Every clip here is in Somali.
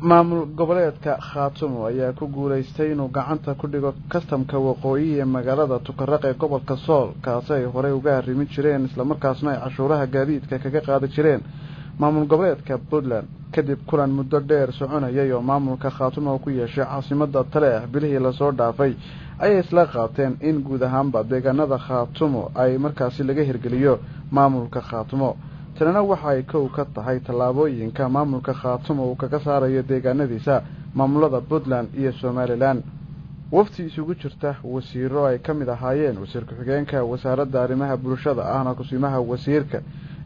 maamul goboleedka Khaatumo ayaa ku guuleystay inuu gacanta ku dhigo kastamka waqooyi ee magaalada Tukaraq ee gobolka Sool kaas ay hore uga arrimin jireen isla markaasna ay cashuuraha gaadiidka kaga qaadi jireen maamul goboleedka Puntland kadib kulan muddo dheer soconayay oo maamulka Khaatumo ku yeeshay caasimadda Taleex bilihii la soo dhaafay ay isla qaateen in guud ahaanba deegaanada Khaatumo ay markaasi laga hirgeliyo maamulka Khaatumo tanana waxa ay ka tahay talaabooyinka maamulka Khaatumo uu kaga saarayo deegaanadiisa maamulada Puntland iyo Somaliland wafti isugu jirta wasiiro ay kamid ahaayeen wasiirka xigeenka wasaaradda arrimaha bulshada ahna kusimaha wasiirka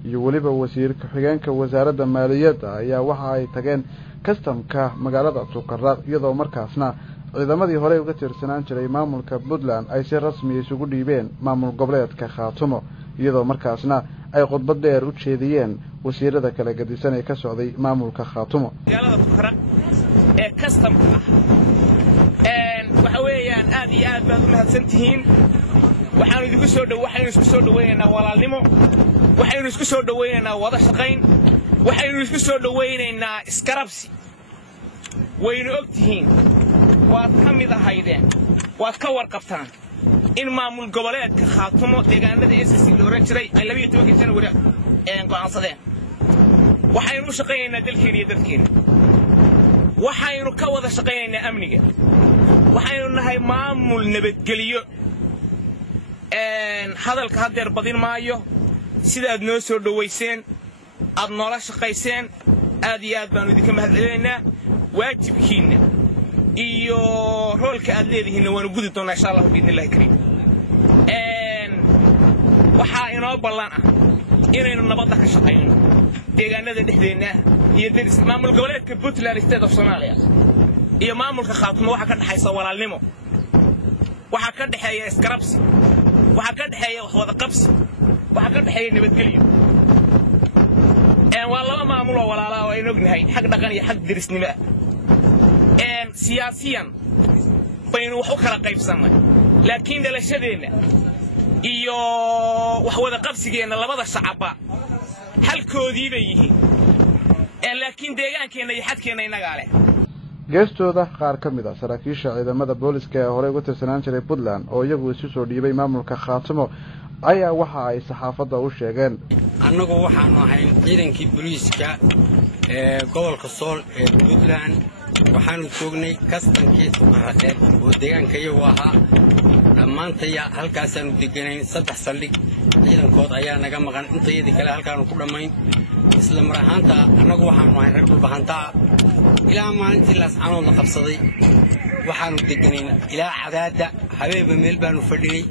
iyo waliba wasiirka xigeenka wasaaradda maaliyadda ayaa waxa ay tageen kastamka magaalada Tukaraq iyadoo markaasna ciidamadii hore uga tirsanaan jiray maamulka Puntland ay si rasmi isugu dhiibeen maamul goboleedka Khaatumo iyadoo markaasna ay khudbad dheer u jeediyeen wasiirada kala gadisan ee ka socday maamulka Khaatumo magaalada Tukaraq ee kastamka waxa weeyaan aad iyo aad baad u mahadsantihiin waxaan idinku soo dhaweynaynaa walaalnimo waxaynu isku soo dhaweynaynaa wada shaqayn waxaynu isku soo dhaweynaynaa iskarabsi waynu ogtihiin waad ka mid ahaydeen waad ka warqabtaan in maamul goboleedka Khaatumo deegaanada SSC loo oran jiray ay 12 sano wada go'aansadeen waxaynu u shaqaynaynaa dalkeena iyo dadkeena waxaynu ka wada shaqaynaynaa amniga waxaynu nahay maamul nabadgeliyo hadalka hadeer badin maayo sidaad noo soo dhaweyseen aad noola shaqayseen aad iyo aad baanu idinka mahadcelinaynaa waajibkiina iyo roolka aad leedihiin waanu gudi doonaa insha Allah biidnillaahi kariim waxa inoo ballan ah inaynu nabadda ka shaqayno deegaanada dhexdeena iyo deris maamul goboleedka Puntland State of Somalia iyo maamulka Khaatumo waxa ka dhaxaysa walaalnimo waxa ka dhaxeeya iskarabsi waxa ka dhaxeeya wax wada qabsi waxa ka dhaxeeya nabadgelyo waa laba maamul oo walaalo ah oo ay ognahay xaq dhaqan iyo xaq derisnimo siyaasiyan baynu wax u kala qaybsanay laakiin dhalashadeena iyo wax wada qabsigeena labada shacabba halkoodii bay yihiin laakiin deegaankeena iyo xadkeena inaga leh geestooda qaar ka mid ah saraakiisha ciidamada booliska ee hore uga tirsanaan jiray Puntland oo iyagu isu soo dhiibay maamulka Khaatumo ayaa waxa ay saxaafadda u sheegeen annagu waxaanu ahay ciidankii booliska ee gobolka Sool ee Puntland waxaanu joognay kastankii Tukaraq oo deegaanka iyagu ahaa dhammaantaya halkaasaanu deganayn 3 saldhig ciidankood ayaa naga maqan intayadii kale halkaanu ku dhamayn isla mar ahaanta annagu waxaanu ahay rag dhulbahanta ilaa maalintii laascanood la qabsaday waxaanu deganayn ilaa cadaada habeeba meel baanu fadhinay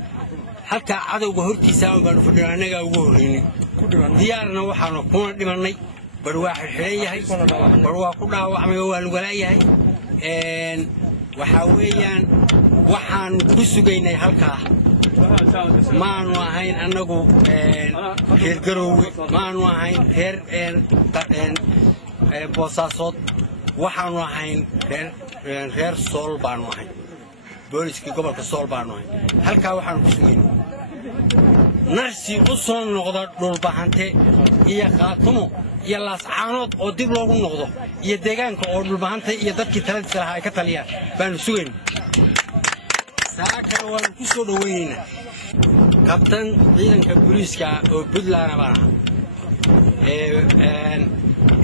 halka cadawga hortiisa baanu fadhinay anaga ugu horeynay diyaarna waxaanu kuna dhimanay barwaa xirxiran yahay barwaa ku dhaawacmay waa lagu leeyahay waxa weeyaan waxaan ku sugaynay halka maanu ahayn anagu reer Garowe maanu ahayn reer Boosaasood waxaanu ahayn reer Sool baanu ahayn booliska gobolka Sool baanu ahayn halka waxaanu ku sugaynay narsi u soo noqda dhulbahante iyo Khaatumo iyo laascaanood oo dib loogu noqdo iyo deegaanka oo dhulbahante iyo dadkii taladiisa lahaa ay ka taliyaan baanu sugaynay saaka waan ku soo dhaweynaa kabtan ciidanka booliska oo Puntland baan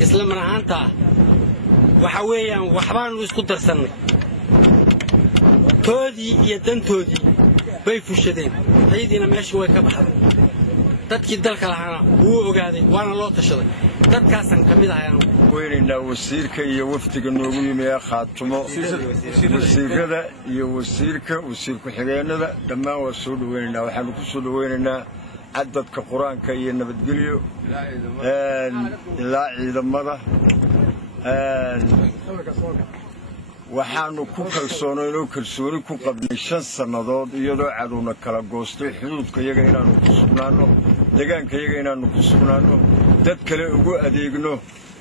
isla mar ahaanta waxa weeyaan waxbaanu isku darsanay toodii iyo dantoodii bay fushadeen hay'adina meesha way ka baxday dadkii dalka lahaana wuu ogaaday waana loo tashaday dadkaasan kamid ahaayeen weynaa wasiirka iyo waftiga noogu yimid Khaatumo wasiirada iyo wasiirka wasiirku xigeenada dhammaan waa soo dhaweynaa waxaanu ku soo dhaweynaynaa cadadka quraanka iyo nabadgelyo ilaa ciidamada waxaanu ku kalsooni ku qabnay 5 sanadood iyadoo cadowna kala goostay xuduudka iyaga inaanu ku sugnaano deegaanka iyaga inaanu ku sugnaano dad kale ugu adeegno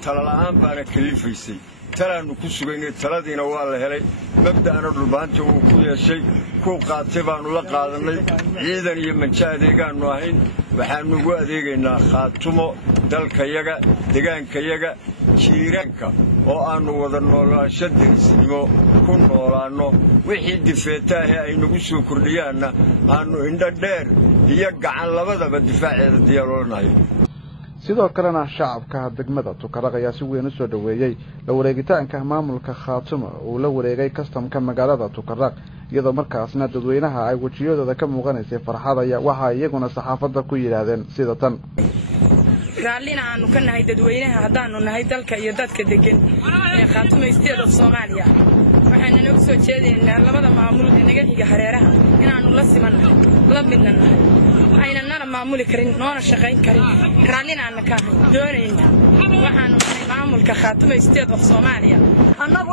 tala la'aan baana kalifaysay talaanu ku sugaynay taladiina waa la helay mabda'ana dhulbaanta wuu ku yeeshay ku qaatay baanu la qaadanay ciidan iyo manjo adeegaannu ahayn waxaanu ugu adeegaynaa khaatumo dalkayaga degaankayaga jiiraanka oo aanu wada noolaansho derisnimo ku noolaanno wixii difeetaahe ay nagu soo kordhiyaanna aanu indho dheer iyo gacan labadaba difaaceeda diyaarolanayo sidoo kalena shacabka degmada Tukaraq ayaa si weyn u soo dhaweeyay la wareegitaanka maamulka Khaatumo oo la wareegay kastamka magaalada Tukaraq iyadoo markaasna dadweynaha ay wajiyadooda ka muuqanaysay farxad ayaa waxa iyaguna saxaafadda ku yiraahdeen sida tan raallina aanu ka nahay dadweynaha haddaanu nahay dalka iyo dadka degan ee Khaatumo State of Soomaaliya waxaana nagu soo jeedinaa labada maamul ee naga xiga hareeraha inaanu la simannahay la midnahay ayna nala maamuli karin noona shaqayn karin raallina aan ka doonayna waxaanu nahay maamulka Khaatumo State of Soomaaliya annagu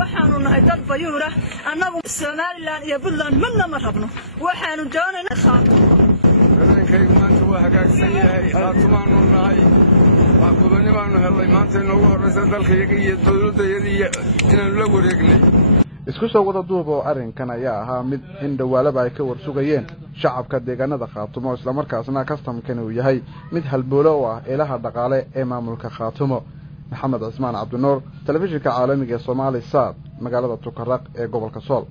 waxaanu nahay dad bayuura annagu Soomaaliland iyo Puntland midna ma rabno waxaanu doonaynaa Khaatumo dadkaygu maanta waa hagaagsan yahay Khaatumaanu nahay waxqabadnimaanu helay maanta inoogu horeysa dalkayaga iyo dawladayada inaanu la wareegnay isku soo wada duub oo arrinkan ayaa ahaa mid in dhawaalaba ay ka warsugayeen shacabka deegaanada Khaatumo isla markaasna kastamkan uu yahay mid halboolo oo ah ilaha dhaqaale ee maamulka Khaatumo maxamed cismaan cabdinuur telefishinka caalamiga Soomaali Saad magaalada Tukaraq ee gobolka Sool